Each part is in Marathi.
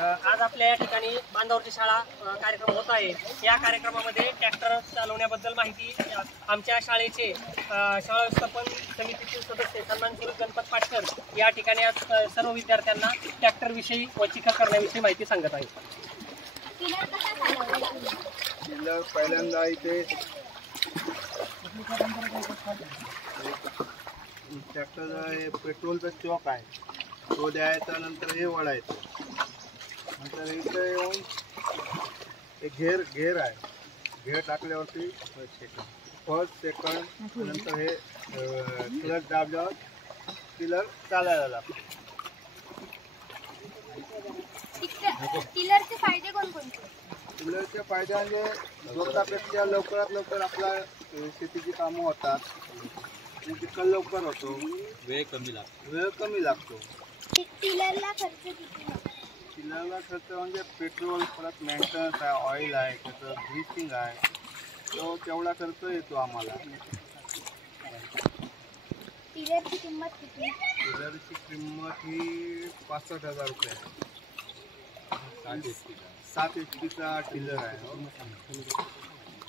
आज आपल्या या ठिकाणी बांधावरची शाळा कार्यक्रम होत आहे। या कार्यक्रमामध्ये ट्रॅक्टर चालवण्याबद्दल माहिती आमच्या शाळेचे शाळा व्यवस्थापन समितीचे सदस्य सन्मान श्री गणपत पाटकर या ठिकाणी आज सर्व विद्यार्थ्यांना ट्रॅक्टर विषयी व चिखल करण्याविषयी माहिती सांगत आहेत। पहिल्यांदा इथे ट्रॅक्टरचा पेट्रोलचा चॉक आहे तो द्यायचा, नंतर हे वळायचं, नंतर इथं येऊन एक घेर आहे, घेर टाकल्यावरती फर्स्ट सेकंड नंतर हे क्लच दाबल्यावर टिलर चालायला लागतो। टिलरचे फायदे कोणकोणते? टिलरचे फायदे म्हणजे जोतापेक्षा लवकरात लवकर आपल्या शेतीची कामं होतात, चिखल लवकर होतो, वेळ कमी लागतो। टिलरला खर्च किती? टिलरला खर्च म्हणजे पेट्रोल, परत मेंटेनन्स आहे, ऑइल आहे, त्याचं ग्रीसिंग आहे, तो तेवढा खर्च येतो आम्हाला। टिलरची किंमत किती? टिलरची किंमत ही 65,000 रुपये आहे। 7 HP टिलर आहे।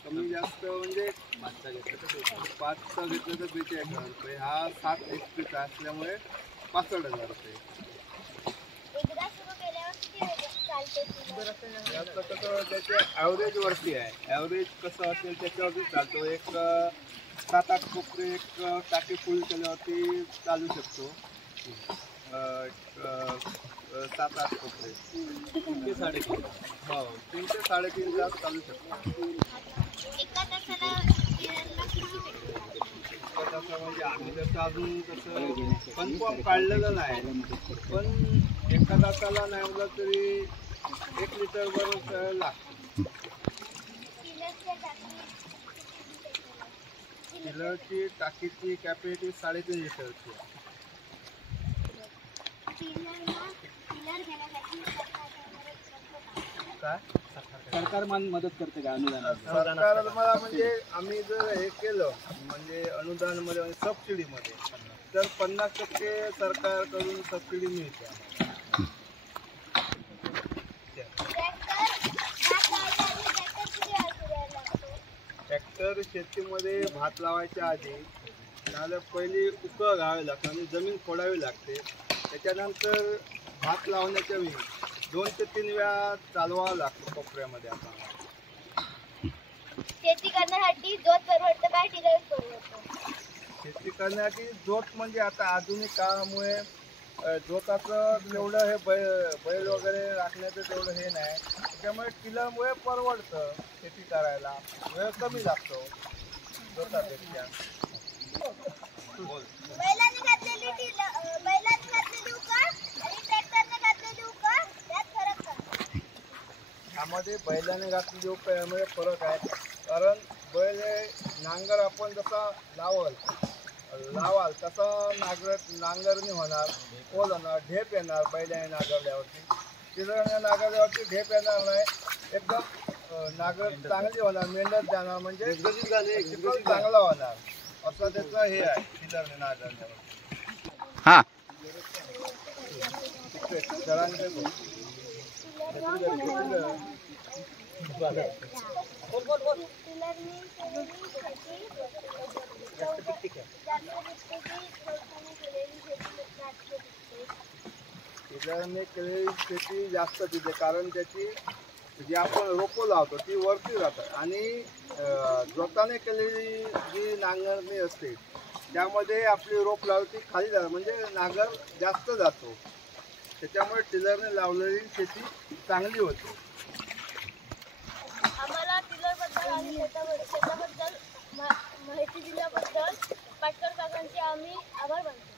कमी जास्त म्हणजे 5चा घेतलं तर 42,000 रुपये, हा 7 HP असल्यामुळे 65,000 रुपये। एकदा सुरू केल्यावर किती वेळ चालते? त्याच्या ॲव्हरेज वरती आहे, ॲव्हरेज कसं असेल त्याच्यावरती चालतो। एक 7-8 कोपरे एक टाकी फुल केल्यावरती चालू शकतो, 7-8 कोपरे 3 ते 3.5 हो 3 ते 3.5 तास चालू शकतो। एका तासाला म्हणजे आम्ही तसं अजून तसं कन्फर्म काढलेलं नाही, पण एका तासाला नाही म्हटलं तरी 1 लिटरवर लागतं। टिलरची टाकीची कॅपॅसिटी 3.5 लिटरची आहे। सरकार मदत करते का अनुदान? सरकार मला म्हणजे आम्ही जर हे केलं म्हणजे अनुदानामध्ये म्हणजे सबसिडीमध्ये तर 50% सरकारकडून सबसिडी मिळते। ट्रॅक्टर शेतीमध्ये भात लावायच्या आधी त्याला पहिली उकळ घालावी लागते आणि जमीन फोडावी लागते, त्याच्यानंतर भात लावण्याच्या वेळी 2 ते 3 वेळा चालवावं लागतं कोपऱ्यामध्ये। आपण शेती करण्यासाठी जोत परवडतं काय टिलर परवडतं? शेती करण्यासाठी जोत म्हणजे आता आधुनिक काळामुळे जोताचं जेवढं हे बैल वगैरे राखण्याचं तेवढं हे नाही, त्यामुळे टिलरमुळे परवडतं शेती करायला, वेळ कमी लागतो जोतापेक्षा। बैलाने घातलेली उका आणि ट्रॅक्टरने घातलेली उका यात फरक काय? यामध्ये बैलाने घातलेली उका यामध्ये फरक आहे, कारण बैल नांगर आपण जसा लावाल तसा नांगरणी होणार, पोल होणार, ढेप येणार बैलाने नांगरल्यावरती। टिलरने नांगरल्यावरती ढेप येणार नाही, एकदम नांगर चांगली होणार, मेहनत जाणार, म्हणजे चिखल चांगला होणार असं त्याचं हे आहे टिलरने नांगरल्यावरती। हां टिलरने केलेली शेती जास्त तिथे, कारण त्याची जी आपण रोपं लावतो ती वरती जातात आणि जोताने केलेली जी नांगरणी असते त्यामध्ये आपली रोप लावली ती खाली जातात, म्हणजे नांगर जास्त जातो, त्याच्यामुळे टिलरने लावलेली शेती चांगली होते। आम्हाला टिलरबद्दल आणि शेताबद्दल माहिती दिल्याबद्दल पाटकर काकांचे आम्ही आभार मानतो।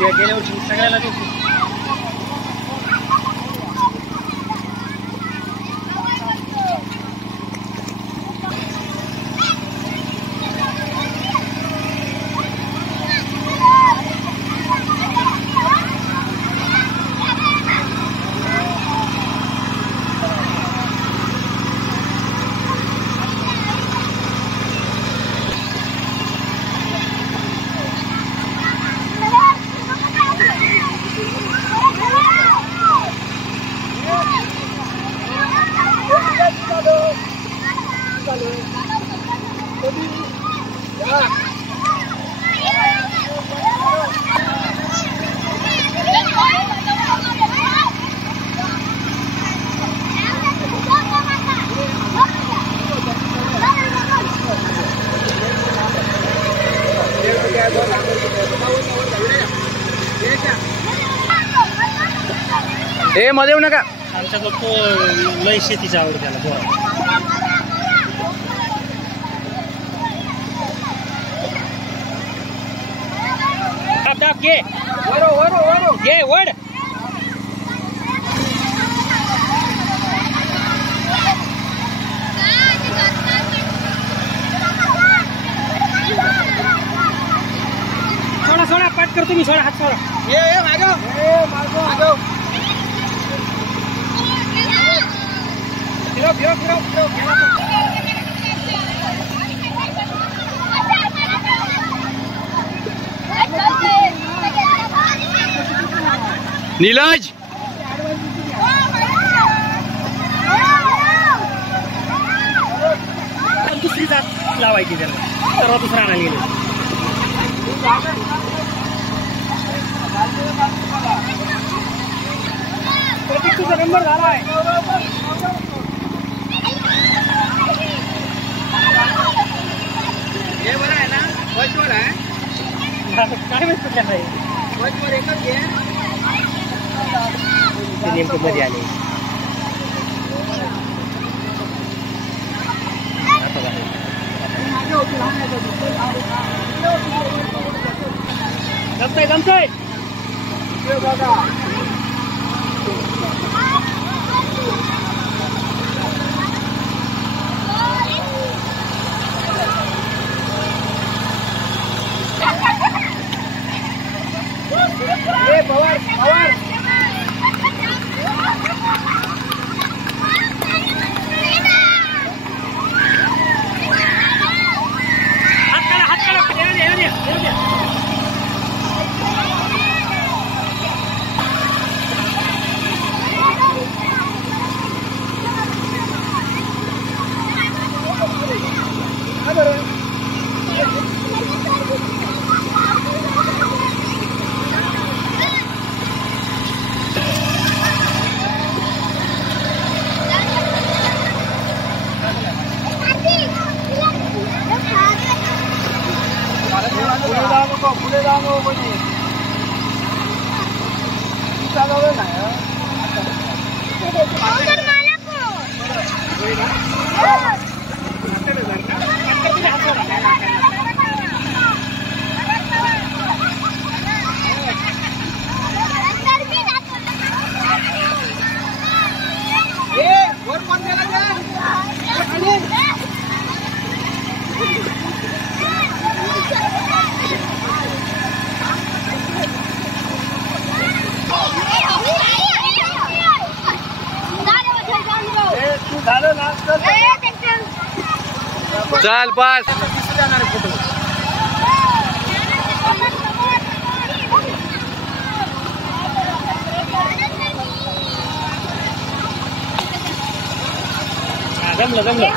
गेल्या वर्षी सगळ्याला देतो। हे मध्ये येऊ नका. आमच्या तो लय शेतीची आवड त्याला बोरा. घे घे वड. सोडा सोडा पाठ करतो मी. सोडा हात सोडा. नीलज दुसरी जात लावायची त्याला. सर्व दुसरा आणायला गेले. तुझा नंबर झाला आहे. हे बरं आहे ना. बसवर आहे काय माहित कुठल्या आहे. बसवर एकच घे. ते नेमकं मध्ये आले. जमतंय जमतंय. पवार पवार पुढे जाणं म्हणजे चालवलं नाही. वर कोण गेला. चल बस. जमलं जमलं.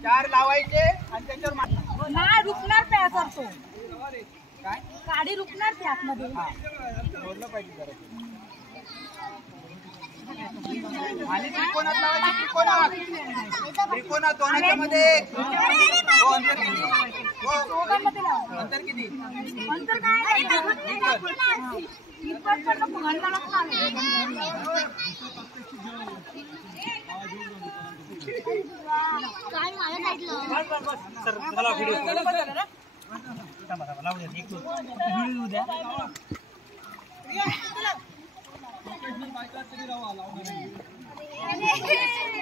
चार लावायचे आणि त्याच्यावर नाही रुकणार ते करतो काय गाडी रुकणार ते आतमध्ये बोललं पाहिजे जरा आणि त्रिकोणात लावायचे त्रिकोणात दोनाच्या मध्ये दोघांमध्ये लावा. अंतर किती अंतर काय घंटाला काय मला सांगितलं सर चला व्हिडिओ लावून द्या एक व्हिडिओ द्या अरे